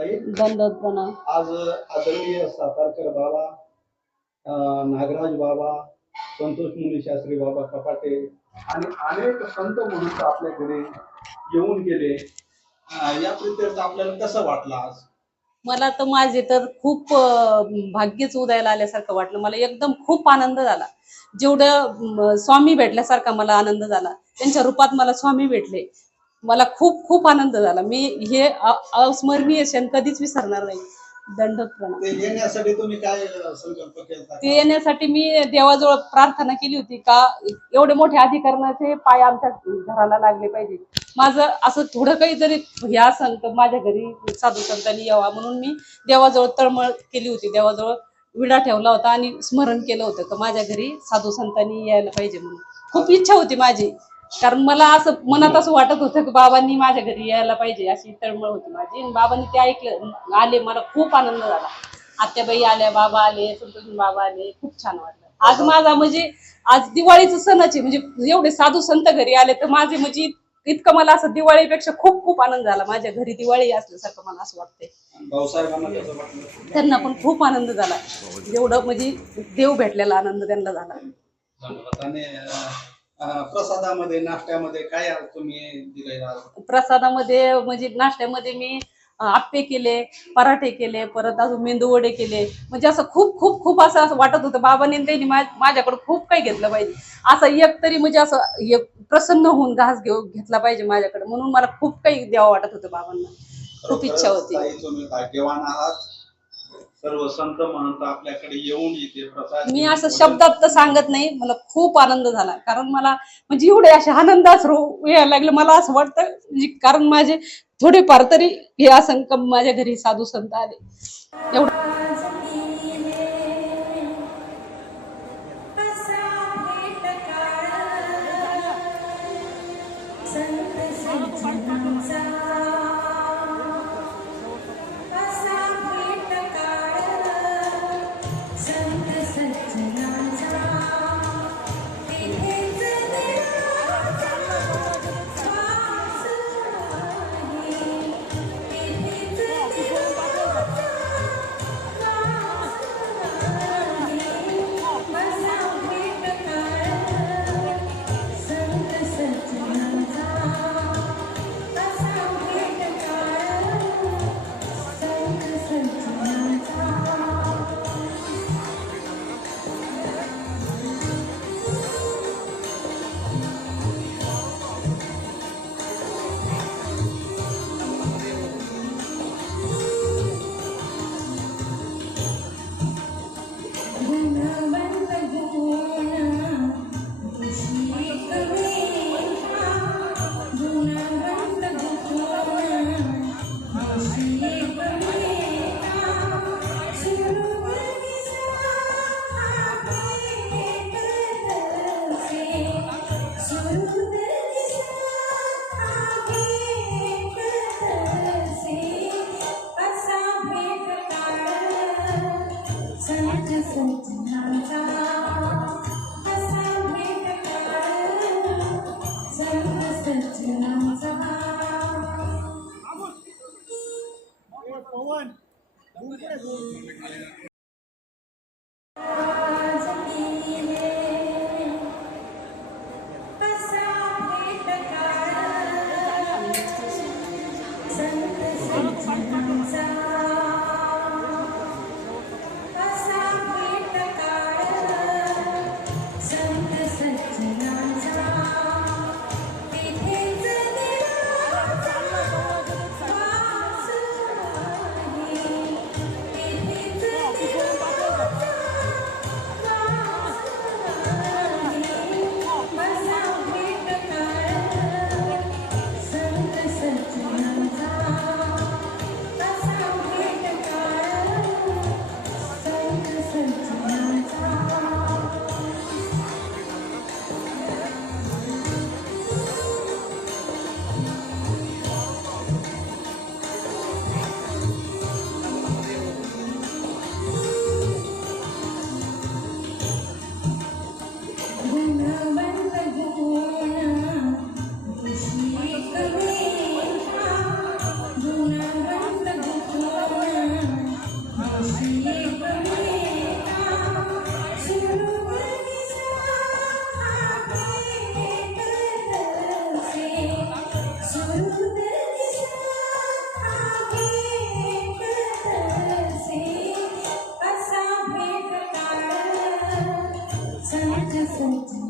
ताई दंडवत प्रणाम आज आदरणीय सातारकर बाबा अं, नागराज बाबा संतोष मुनी शास्त्री बाबा कपाटे आणि अनेक संत म्हणून आपल्या घरी येऊन गेले. अं, या प्रित्यर्थ आपल्याला कसं वाटलं आज? मला तर माझे तर खूप अं, भाग्यच उदयाला आल्यासारखं वाटलं. मला एकदम खूप आनंद झाला. जेवढं म, स्वामी भेटल्यासारखा मला आनंद झाला. त्यांच्या रूपात मला स्वामी भेटले. मला खूप खूप आनंद झाला. मी हे अस्मरणीय क्षण कधीच विसरणार नाही. प्रणाम. ते येण्यासाठी मी देवाजवळ प्रार्थना केली होती का एवढे मोठे अधिकरणाचे पाय आमच्या घराला लागले पाहिजे. माझं असं थोडं काहीतरी ह्या संत माझ्या घरी साधू संतांनी यावा म्हणून मी देवाजवळ तळमळ केली होती. देवाजवळ विडा ठेवला होता आणि स्मरण केलं होतं का माझ्या घरी साधू संतांनी यायला पाहिजे म्हणून. खूप इच्छा होती माझी. कारण मला असं मनात असं वाटत होतं की बाबांनी माझ्या घरी यायला पाहिजे अशी तळमळ होती माझी. आणि बाबांनी ते ऐकलं आले मला खूप आनंद झाला. आत्याबाई आल्या बाबा आले संतोष बाबा आले खूप छान वाटलं. आज माझा म्हणजे आज दिवाळीचं सणच आहे म्हणजे एवढे साधू संत घरी आले तर माझे म्हणजे इतकं मला असं दिवाळीपेक्षा खूप खूप आनंद झाला. माझ्या घरी दिवाळी असल्यासारखं मला असं वाटतंय. त्यांना पण खूप आनंद झाला. जेवढं म्हणजे देव भेटलेला आनंद त्यांना झाला. प्रसादामध्ये नाश्त्यामध्ये काय तुम्ही दिलंय आज? प्रसादामध्ये म्हणजे नाश्त्यामध्ये मी अं, आप्पे केले पराठे केले परत अजून मेंदू वडे केले. म्हणजे असं खूप खूप खूप असं असं वाटत होतं. बाबांनी आणि त्यांनी मा- माझ्याकडे खूप काही घेतलं पाहिजे. असं एक तरी म्हणजे असं एक प्रसन्न होऊन घास घेऊ घेतला पाहिजे माझ्याकडे. म्हणून मला खूप काही द्यावं वाटत होतं बाबांना. खूप इच्छा होती. ताई, तुम्ही भाग्यवान आहात. सर्व संत म्हणून तर आपल्याकडे येऊन इथे प्रसाद मी असं शब्दात तर सांगत नाही मला खूप आनंद झाला. कारण मला म्हणजे एवढे असे आनंदात यायला लागले मला असं वाटतं म्हणजे कारण माझे थोडेफार तरी हे असं माझ्या घरी साधू संत आले. एवढं ಕಾಲಿದಾಸ Gracias.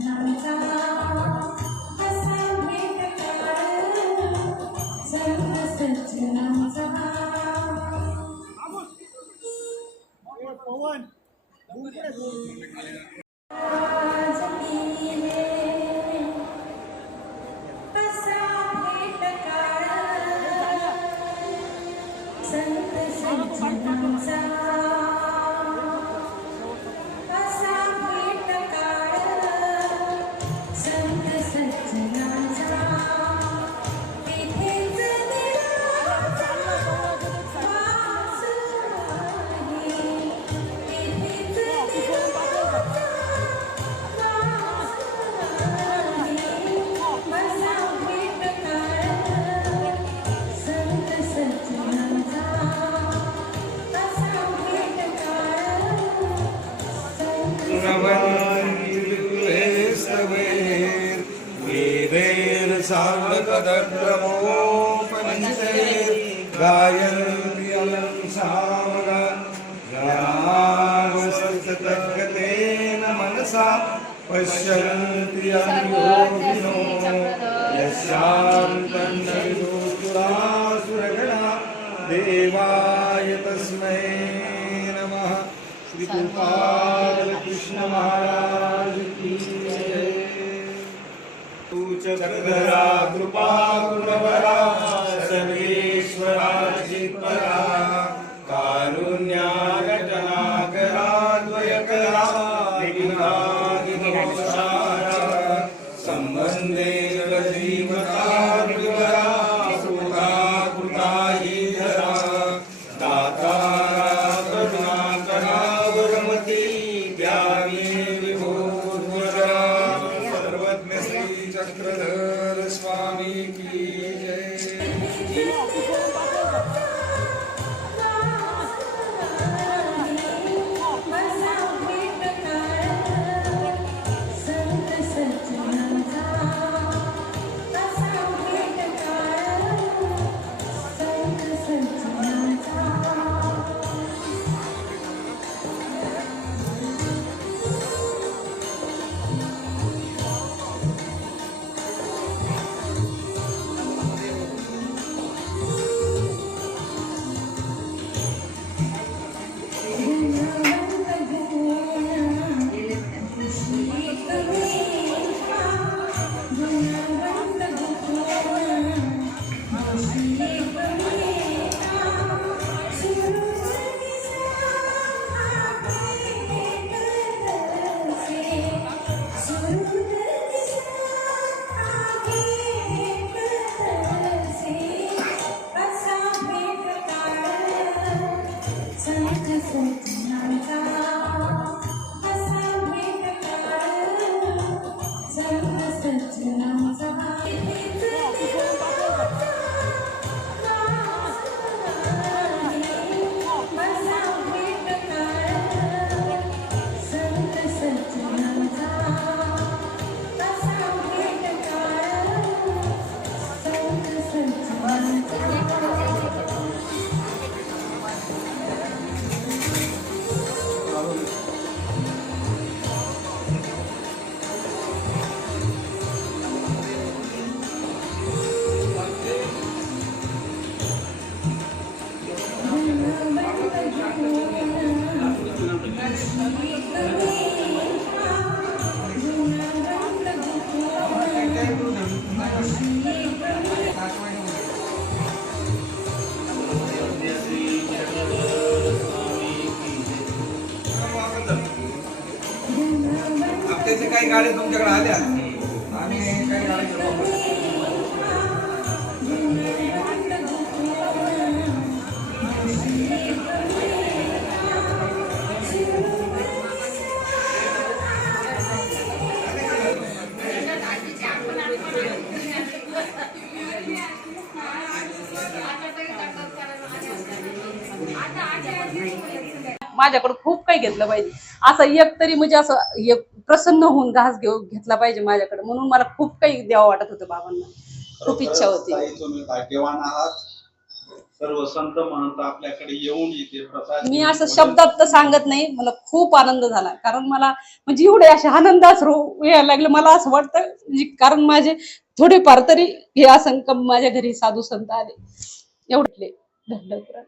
वेदैर सार्वकदक्रमोपनिषदैर् गायन्त्यलं सामगानावसतगतेन मनसा पश्यन्ति योगिनो यस्यान्तं न देवाय तस्मै नमः श्रीकृपा चक्रधरा कृपा गुणवरा सर्वेश्वराजित्परा कारुण्या गाड्या तुमच्याकडे आल्या माझ्याकडे खूप काही घेतलं पाहिजे. असं एक तरी म्हणजे असं एक प्रसन्न होऊन घास घेऊ घेतला पाहिजे माझ्याकडे. म्हणून मला खूप काही द्यावं वाटत होतं बाबांना. खूप इच्छा होती. सर्व संत आपल्याकडे येऊन प्रसाद मी असं शब्दात तर सांगत नाही. मला खूप आनंद झाला. कारण मला म्हणजे एवढे असे आनंदात यायला लागले. मला असं वाटतं म्हणजे कारण माझे थोडेफार तरी हे असंख्य माझ्या घरी साधू संत आले. एवढे धन्यवाद.